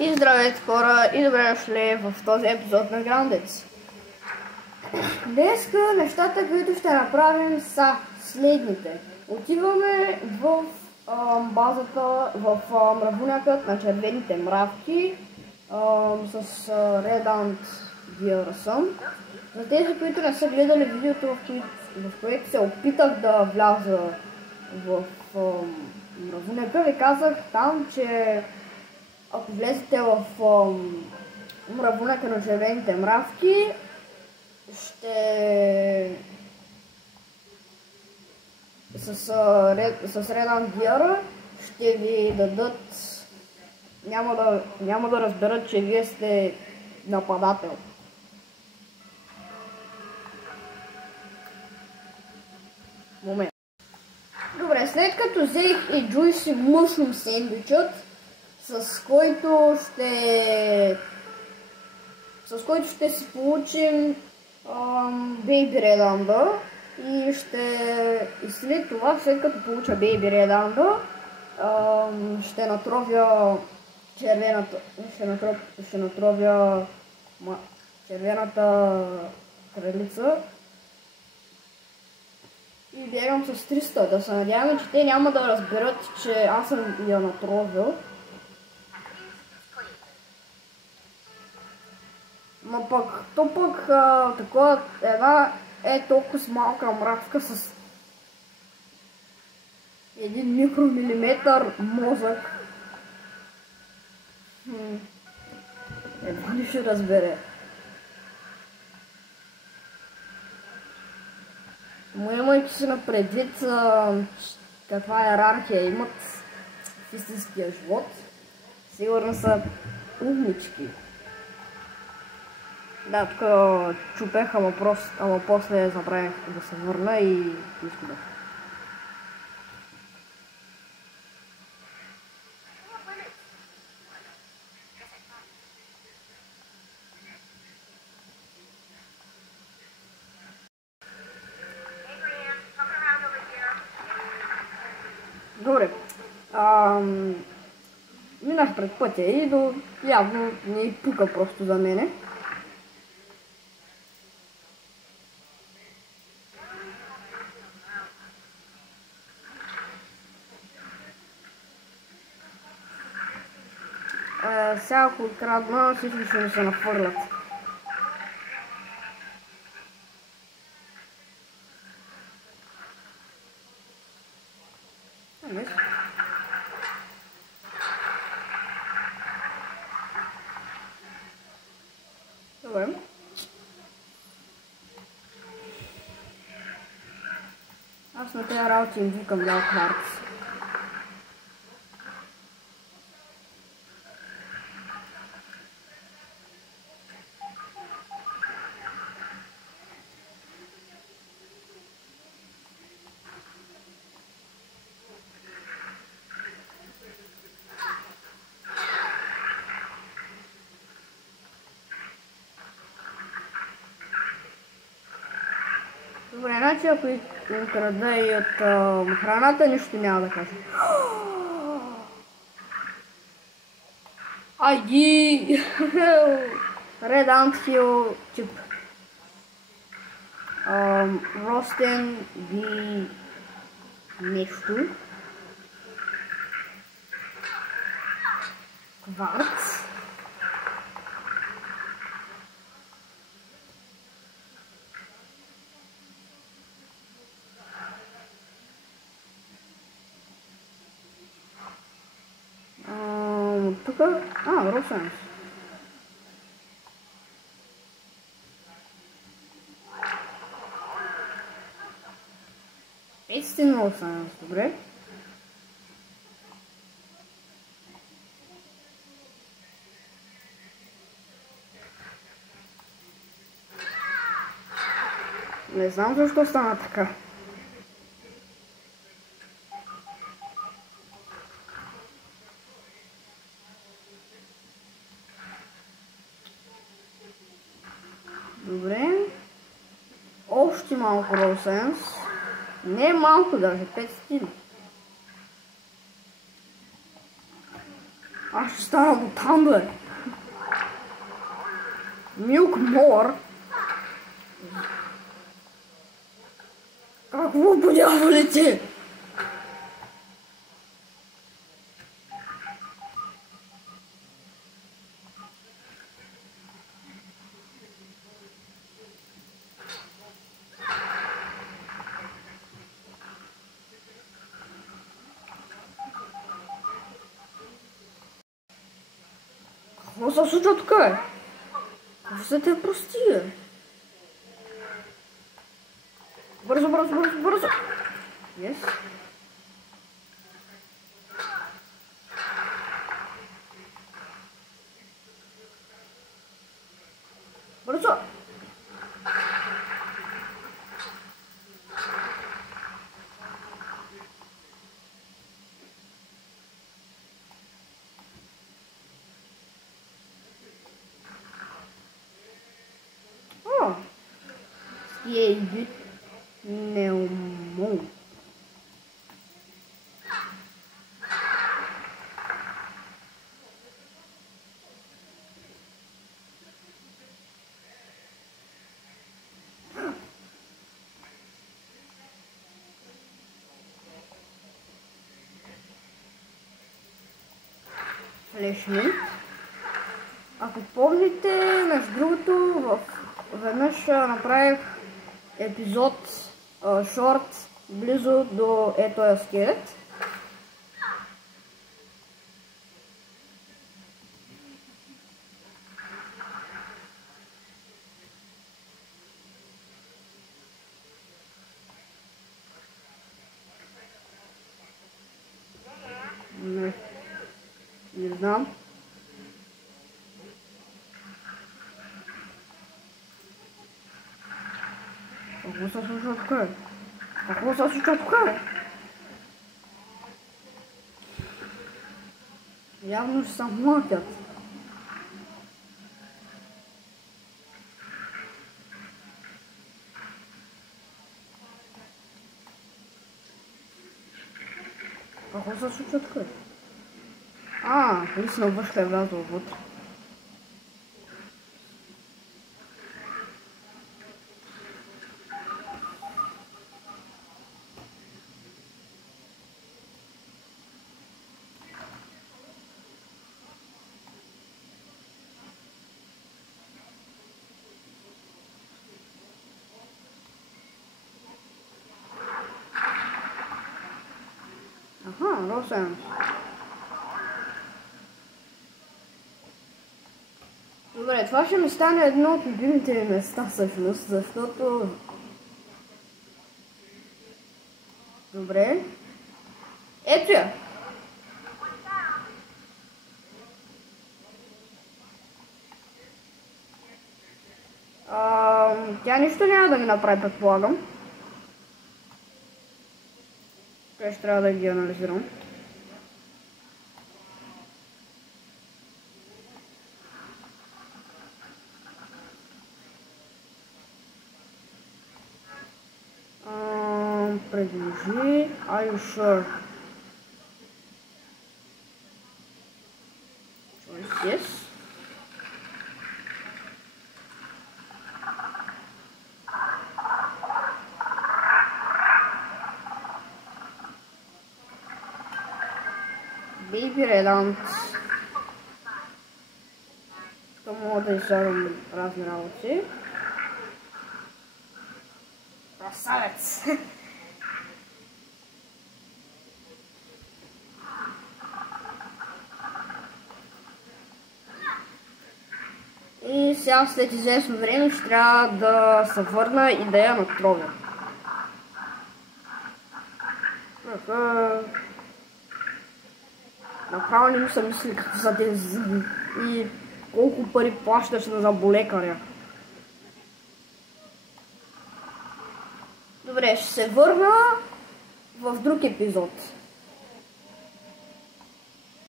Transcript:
И здравейте хора и добре дошли в този епизод на Grounded. Днеска нещата, които ще направим са следните. Отиваме в базата, в мравунякът на червените мравки с Red Ant Gear. За тези, които не са гледали видеото, в което се опитах да вляза в мравуняка, ви казах там, че ако влезете в мравуняка на червените мравки, ще с Red Ant Gear ще ви дадат, няма да разберат, че вие сте нападател. Момент. Добре, след като взех и Juicy Mushroom сендвичът, с който ще си получим Baby Red Ant и след това, след като получа Baby Red Ant, ще натровя червената кралица и бягам с 300, да се надяваме, че те няма да разберат, че аз съм я натровил. Но пък, такова една толкова малка мравка с 1 микромилиметър мозък. Едва ли ще разбере. Имайки си на предвид каква иерархия имат в истинския живот, сигурно са умнички. Да, тук чупех, ама после забравих да се върна и изгубих. Добре, минах пред пътя и явно не пука просто за мене. Сега ако открадна, всички ще ми се нафърлят. Добре. Аз на тези работи им викам Лял Кларкс. Добре, значи ако им крада и от храната, нищо няма да кажа. Айди! Red Ant Hill Chip. Ростен ви нещо. Кварц. Тук, Росенс. Истинно Росенс, добре. Не знам защо стана така. Добре. Още малко Росенс. Не малко даже, 500. Аз ще стана мутант, бе. Милк Мор. Какво по дяволите? Какво се случва тук, бе? Какво се те прости, бе? Бързо, бързо, бързо, бързо! Yes. Бързо! О! Скейби. Неумон. Флешмит. Ако помните, между другото, веднъж направих епизод шорт близо до този скелет. Не знам. Какво се случва тук? Какво се случва тук? Явно ще се мътят. Какво се случва тук? Лично въшка е влязла вътре. Росен. Добре, това ще ми стане едно от любимите ми места всъщност, защото... Добре. Ето я! Тя нищо няма да ми направи, предполагам. Ще трябва да ги анализирам. Предложи. Are you sure? Choice yes. Baby Redant. Тук мога да изжарвам разни работи. Красавец! И сега след известно време ще трябва да се върна и да я натровя. Направо не ми се мисли какво са тези зъби и колко пари плащаш на заболекаря. Добре, ще се върна в друг епизод.